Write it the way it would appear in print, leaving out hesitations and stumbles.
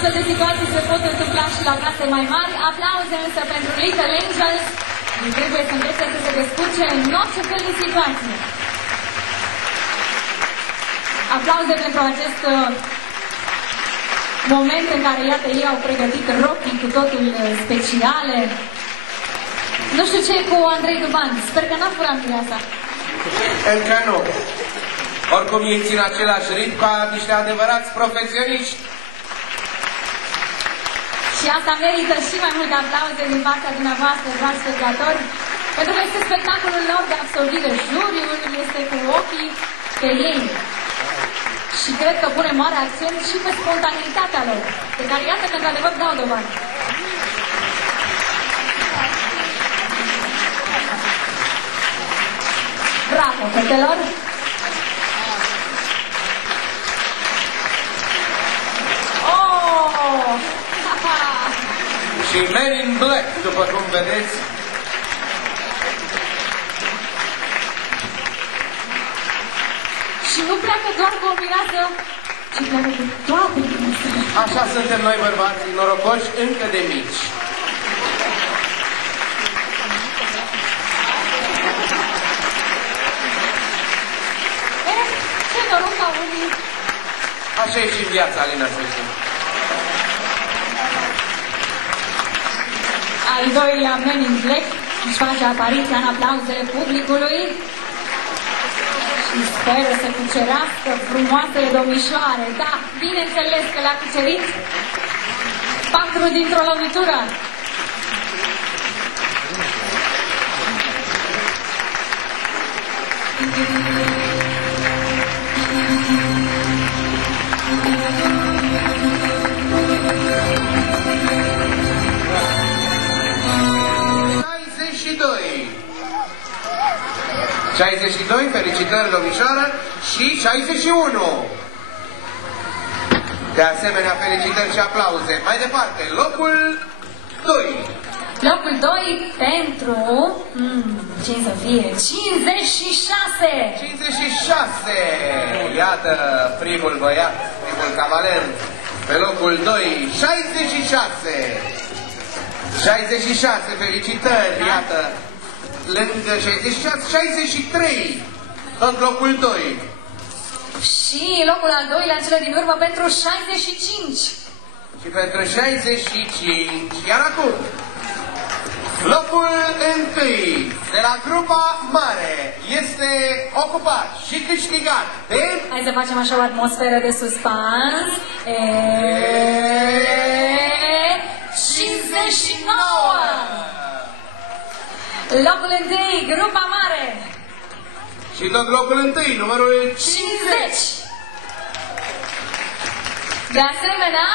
Astfel de situații se pot întâmpla și la clase mai mari. Aplauze însă pentru Little Angels. Îi trebuie să învețe să se descurce în orice fel de situație. Aplauze pentru acest moment în care, iată, ei au pregătit rochii cu totul speciale. Nu știu ce e cu Andrei Duban. Sper că n-a furat mireasa. Încă nu. Oricum ei țin același ritm ca niște adevărați profesioniști. Și asta merită și mai multe aplauze din partea dumneavoastră, dragi spectatori, pentru că este spectacolul lor de absolvire. Juriul este cu ochii pe ei. Și cred că pune mare accent și pe spontaneitatea lor, pe care iată că într-adevăr dau dovadă. Bravo, fetelor! Și Men in Black, după cum vedeți. Și nu pleacă doar cu o mireasă, ci pleacă cu toate mireasele. Așa suntem noi bărbații, norocoși încă de mici. Ce noroc ca unii. Așa e și viața, Alina, să știm. Al doilea Men in Black își face apariția în aplauzele publicului și speră să cucerească frumoasele domnișoare. Da, bineînțeles că le-a cucerit 4 dintr-o lovitură. ...62, felicitări, domnișoară, și 61. De asemenea, felicitări și aplauze. Mai departe, locul 2. Locul 2 pentru... ce să fie? 56! 56! Iată primul băiat, primul cavaler. Pe locul 2, 66! 66, felicitări, iată. Lângă 66, 63! Tot locul 2. Și locul al doilea, cele din urmă, pentru 65. Și pentru 65. Iar acum, locul întâi de la grupa mare este ocupat și câștigat de... Hai să facem așa o atmosferă de suspans. 59! Locul întâi, grupa mare. Și tot locul întâi, numărul 50! De asemenea,